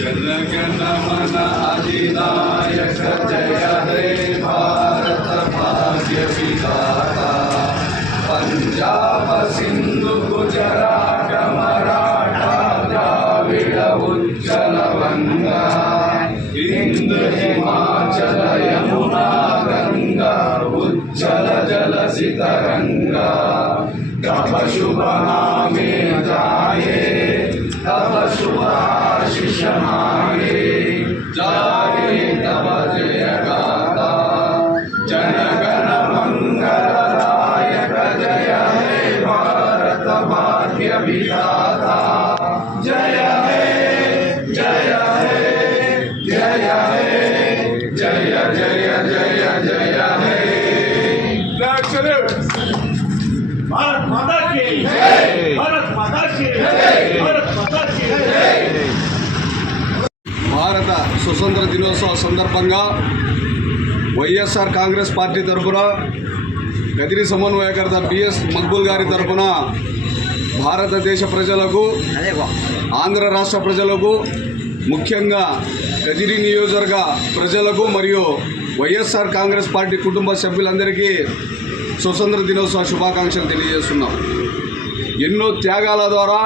जनगण मन अधिनायक जय हे भारत भाग्य विधाता पंजाब सिंधु गुजरात मराठा द्राविड़ उच्चल गंगा हिंद हिमाचल यमुना गंगा उच्चल जलसि तरंगा तब शुभ नामे जाये तब शुभ आशीष मांगे जागे तब जय गाथा जनगण मंगलदायक जय हे भारत भाग्य विधाता जय हे जय हे जय हे जय जय जय जय हे भारत माता की जय भारत माता की जय भारत माता की जय భారత స్వతంత్ర దినోత్సవ సందర్భంగా వైఎస్ఆర్ కాంగ్రెస్ పార్టీ తరఫున గదిరి సమన్వయకర్త బిఎస్ మక్బూల్ గారి తరఫున భారతదేశ ప్రజలకు ఆంధ్ర రాష్ట్ర ప్రజలకు ముఖ్యంగా గదిరి నియోజకవర్గ ప్రజలకు మరియు వైఎస్ఆర్ కాంగ్రెస్ పార్టీ కుటుంబ సభ్యులందరికీ స్వతంత్ర దినోత్సవ శుభాకాంక్షలు తెలియజేస్తున్నాం. ఎన్నో త్యాగాల ద్వారా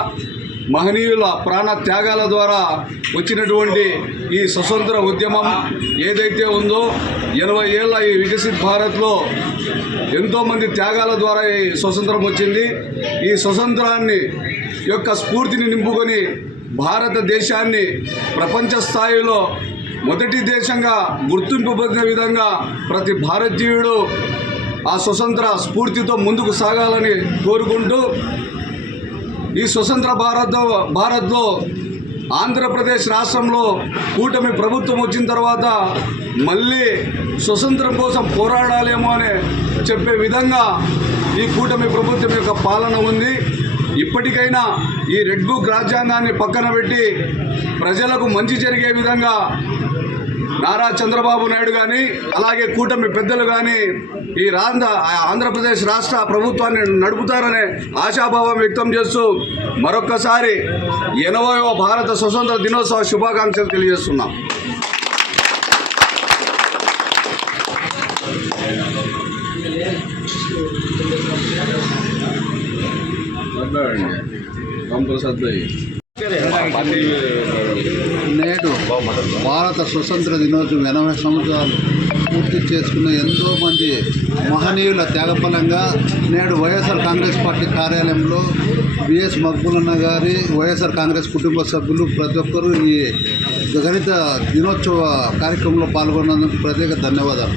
మహనీయుల ప్రాణ త్యాగాల ద్వారా వచ్చినటువంటి ఈ స్వతంత్ర ఉద్యమం ఏదైతే ఉందో 80 ఏళ్ళ ఈ వికసిత్ భారత్లో ఎంతోమంది త్యాగాల ద్వారా ఈ స్వతంత్రం వచ్చింది. ఈ స్వతంత్రాన్ని యొక్క స్ఫూర్తిని నింపుకొని భారతదేశాన్ని ప్రపంచ స్థాయిలో మొదటి దేశంగా గుర్తింపు పొందిన విధంగా ప్రతి భారతీయుడు ఆ స్వతంత్ర స్ఫూర్తితో ముందుకు సాగాలని కోరుకుంటూ ఈ స్వతంత్ర భారత్లో ఆంధ్రప్రదేశ్ రాష్ట్రంలో కూటమి ప్రభుత్వం వచ్చిన తర్వాత మళ్ళీ స్వతంత్రం కోసం పోరాడాలేమో అని చెప్పే విధంగా ఈ కూటమి ప్రభుత్వం యొక్క పాలన ఉంది. ఇప్పటికైనా ఈ రెడ్ బుక్ రాజ్యాంగాన్ని పక్కన పెట్టి ప్రజలకు మంచి జరిగే విధంగా నారా చంద్రబాబు నాయుడు కానీ అలాగే కూటమి పెద్దలు కానీ ఈ ఆంధ్రప్రదేశ్ రాష్ట్ర ప్రభుత్వాన్ని నడుపుతారనే ఆశాభావం వ్యక్తం చేస్తూ మరొక్కసారి 80వ భారత స్వతంత్ర దినోత్సవ శుభాకాంక్షలు తెలియజేస్తున్నాం. నేడు భారత స్వతంత్ర దినోత్సవం 80 సంవత్సరాలు పూర్తి చేసుకున్న ఎంతోమంది మహనీయుల త్యాగఫలంగా నేడు వైఎస్ఆర్ కాంగ్రెస్ పార్టీ కార్యాలయంలో బిఎస్ మక్బూల్ అన్న గారి వైఎస్ఆర్ కాంగ్రెస్ కుటుంబ సభ్యులు ప్రతి ఒక్కరూ ఈ గణిత దినోత్సవ కార్యక్రమంలో పాల్గొన్నందుకు ప్రత్యేక ధన్యవాదాలు.